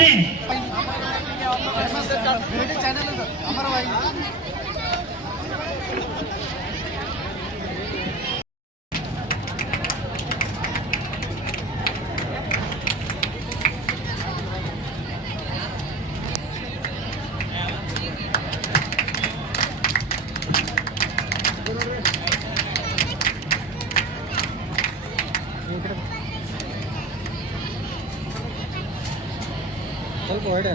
ವಿದ್ಯಾರ್ಥಿ ಸ್ವಲ್ಪ ಹೊಡೆ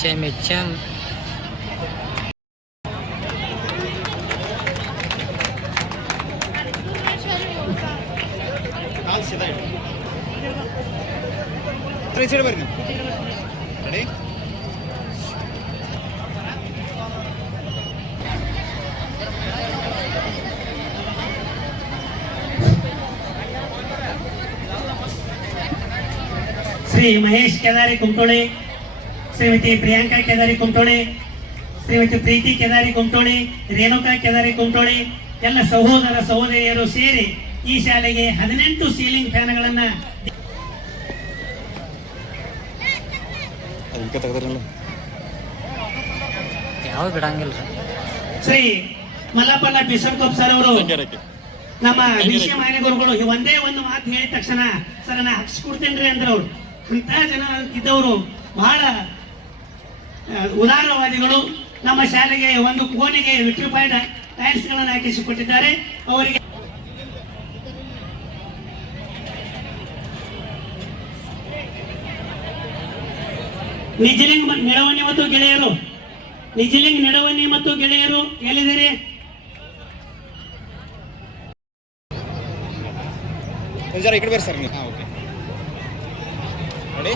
HM ಶ್ರೀ ಮಹೇಶ್ ಕೆದಾರಿ ಕುಮಟೋಳಿ, ಶ್ರೀಮತಿ ಪ್ರಿಯಾಂಕಾ ಕೆದಾರಿ ಕುಮಟೋಳಿ, ಶ್ರೀಮತಿ ಪ್ರೀತಿ ಕೆದಾರಿ ಕುಮಟೋಳಿ, ರೇಣುಕಾ ಕೆದಾರಿ ಕುಮಟೋಳಿ ಎಲ್ಲ ಸಹೋದರ ಸಹೋದರಿಯರು ಸೇರಿ ಈ ಶಾಲೆಗೆ 18 ಸೀಲಿಂಗ್ ಫ್ಯಾನ್ಗಳನ್ನ ಯಾವ ಬಿಡಂಗಿಲ್ಲ. ಶ್ರೀ ಮಲ್ಲಪ್ಪನ ಬಿಸರ್ಕೋಪ್ ಸರ್ ಅವರು ನಮ್ಮ ವಿಷಯ ಮಾನ್ಯ ಗುರುಗಳು ಒಂದೇ ಒಂದು ಮಾತು ಹೇಳಿದ ತಕ್ಷಣ ಸರ್ ನಾ ಹಾಕ್ಸ್ಕೊಡ್ತೇನ್ರಿ ಅಂದ್ರೆ ಅವ್ರು ಅಂತ ಜನ ಇದ್ದವರು ಬಹಳ ಉದಾರವಾದಿಗಳು. ನಮ್ಮ ಶಾಲೆಗೆ ಒಂದು ಕೋಣೆಗೆ ವಿಟ್ರಿಫೈಡ್ ಟೈಲ್ಸ್ ಗಳನ್ನು ಹಾಕಿಸಿಕೊಟ್ಟಿದ್ದಾರೆ. ಅವರಿಗೆ ನಿಜಲಿಂಗ್ ನಿಡವನ್ನಿ ಮತ್ತು ಗೆಳೆಯರು, ನಿಜಲಿಂಗ್ ನಿಡವನ್ನಿ ಮತ್ತು ಗೆಳೆಯರು ಎಲ್ಲಿದ್ದೀರಿ? ಜರ ಈ ಕಡೆ ಬರ್ರಿ ಸರ್. ಓಕೆ ನೋಡಿ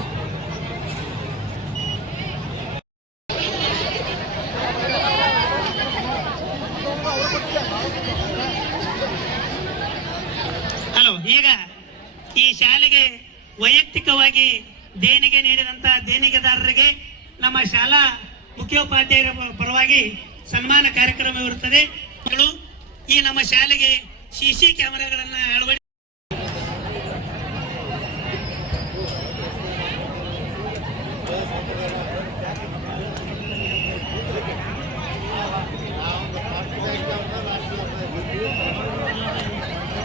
ಹಲೋ. ಈಗ ಈ ಶಾಲೆಗೆ ವೈಯಕ್ತಿಕವಾಗಿ ದೇಣಿಗೆ ನೀಡಿದಂತಹ ದೇಣಿಗೆದಾರರಿಗೆ ನಮ್ಮ ಶಾಲಾ ಮುಖ್ಯೋಪಾಧ್ಯಾಯರ ಪರವಾಗಿ ಸನ್ಮಾನ ಕಾರ್ಯಕ್ರಮ ಇರುತ್ತದೆ. ಈ ನಮ್ಮ ಶಾಲೆಗೆ CC ಕ್ಯಾಮೆರಾಗಳನ್ನು ಅಳವಡಿಕೆ